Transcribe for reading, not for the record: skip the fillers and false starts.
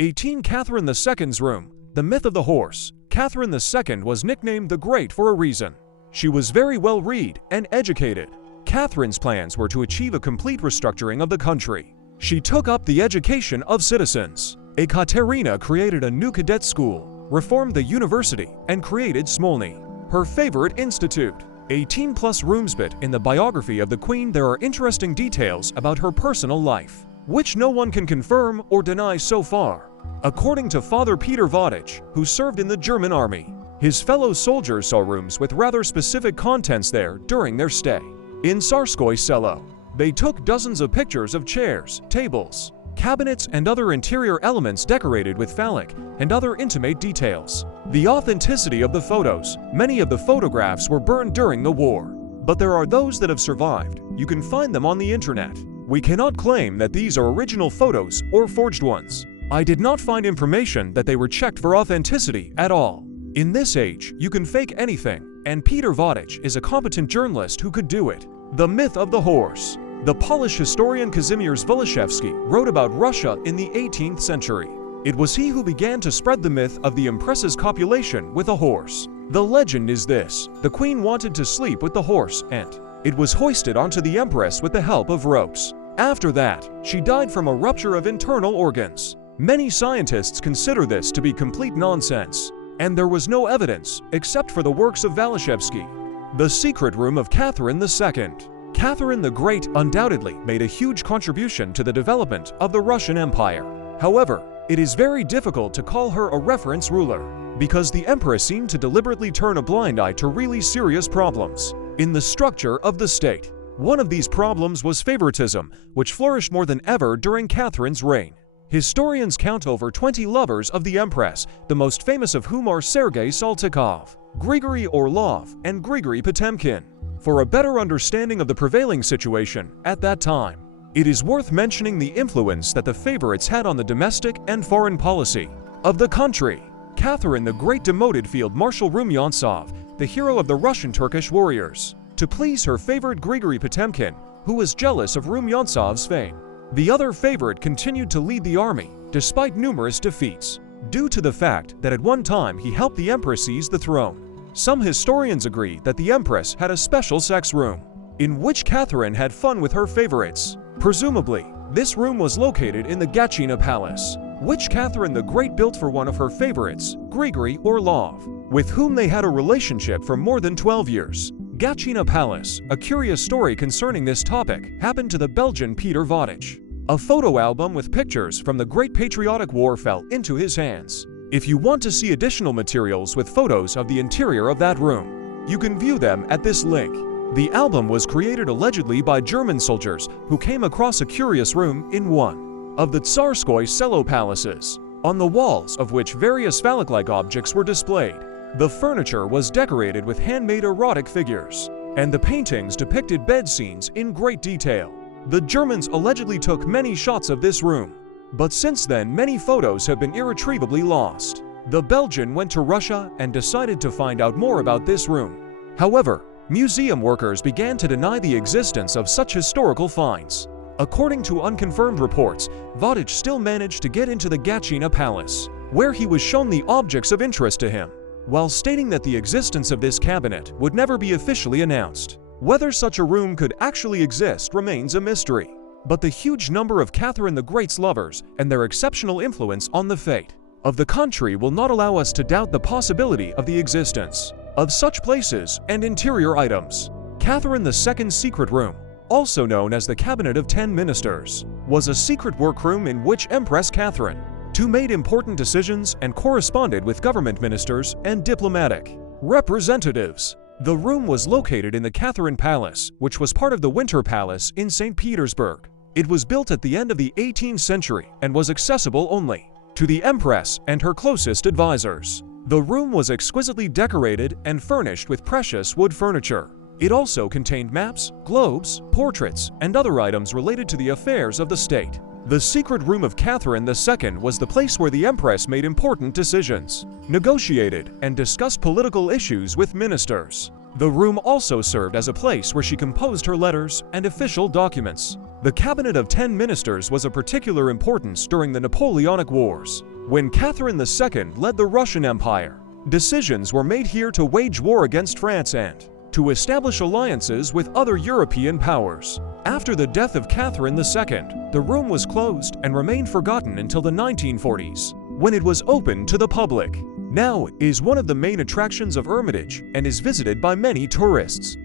18. Catherine II's room. The myth of the horse. Catherine II was nicknamed the Great for a reason. She was very well read and educated. Catherine's plans were to achieve a complete restructuring of the country. She took up the education of citizens. Ekaterina created a new cadet school, reformed the university, and created Smolny, her favorite institute. 18+ rooms. But in the biography of the Queen there are interesting details about her personal life, which no one can confirm or deny so far. According to Father Peter Vodich, who served in the German army, his fellow soldiers saw rooms with rather specific contents there during their stay. In Tsarskoye Selo, they took dozens of pictures of chairs, tables, cabinets, and other interior elements decorated with phallic and other intimate details. The authenticity of the photos. Many of the photographs were burned during the war, but there are those that have survived. You can find them on the internet. We cannot claim that these are original photos or forged ones. I did not find information that they were checked for authenticity at all. In this age, you can fake anything, and Peter Vodich is a competent journalist who could do it. The myth of the horse. The Polish historian Kazimierz Woliszewski wrote about Russia in the 18th century. It was he who began to spread the myth of the Empress's copulation with a horse. The legend is this: the Queen wanted to sleep with the horse, and it was hoisted onto the Empress with the help of ropes. After that, she died from a rupture of internal organs. Many scientists consider this to be complete nonsense, and there was no evidence except for the works of Woliszewski. The secret room of Catherine II. Catherine the Great undoubtedly made a huge contribution to the development of the Russian Empire. However, it is very difficult to call her a reference ruler, because the Empress seemed to deliberately turn a blind eye to really serious problems in the structure of the state. One of these problems was favoritism, which flourished more than ever during Catherine's reign. Historians count over 20 lovers of the Empress, the most famous of whom are Sergei Saltykov, Grigory Orlov, and Grigory Potemkin. For a better understanding of the prevailing situation at that time, it is worth mentioning the influence that the favorites had on the domestic and foreign policy of the country. Catherine the Great demoted Field Marshal Rumyantsev, the hero of the Russian-Turkish warriors, to please her favorite Grigory Potemkin, who was jealous of Rumyantsev's fame. The other favorite continued to lead the army, despite numerous defeats, due to the fact that at one time he helped the Empress seize the throne. Some historians agree that the Empress had a special sex room, in which Catherine had fun with her favorites. Presumably, this room was located in the Gatchina Palace, which Catherine the Great built for one of her favorites, Grigory Orlov, with whom they had a relationship for more than 12 years. Gatchina Palace. A curious story concerning this topic happened to the Belgian Peter Vodich. A photo album with pictures from the Great Patriotic War fell into his hands. If you want to see additional materials with photos of the interior of that room, you can view them at this link. The album was created allegedly by German soldiers who came across a curious room in one of the Tsarskoye Selo palaces, on the walls of which various phallic-like objects were displayed. The furniture was decorated with handmade erotic figures, and the paintings depicted bed scenes in great detail. The Germans allegedly took many shots of this room, but since then many photos have been irretrievably lost. The Belgian went to Russia and decided to find out more about this room. However, museum workers began to deny the existence of such historical finds. According to unconfirmed reports, Vodich still managed to get into the Gatchina Palace, where he was shown the objects of interest to him, while stating that the existence of this cabinet would never be officially announced. Whether such a room could actually exist remains a mystery, but the huge number of Catherine the Great's lovers and their exceptional influence on the fate of the country will not allow us to doubt the possibility of the existence of such places and interior items. Catherine II's secret room, also known as the Cabinet of 10 Ministers, was a secret workroom in which Empress Catherine II made important decisions and corresponded with government ministers and diplomatic representatives. The room was located in the Catherine Palace, which was part of the Winter Palace in St. Petersburg. It was built at the end of the 18th century and was accessible only to the Empress and her closest advisors. The room was exquisitely decorated and furnished with precious wood furniture. It also contained maps, globes, portraits, and other items related to the affairs of the state. The secret room of Catherine II was the place where the Empress made important decisions, negotiated, and discussed political issues with ministers. The room also served as a place where she composed her letters and official documents. The cabinet of 10 ministers was of particular importance during the Napoleonic Wars. When Catherine II led the Russian Empire, decisions were made here to wage war against France and to establish alliances with other European powers. After the death of Catherine II, the room was closed and remained forgotten until the 1940s, when it was opened to the public. Now is one of the main attractions of Hermitage and is visited by many tourists.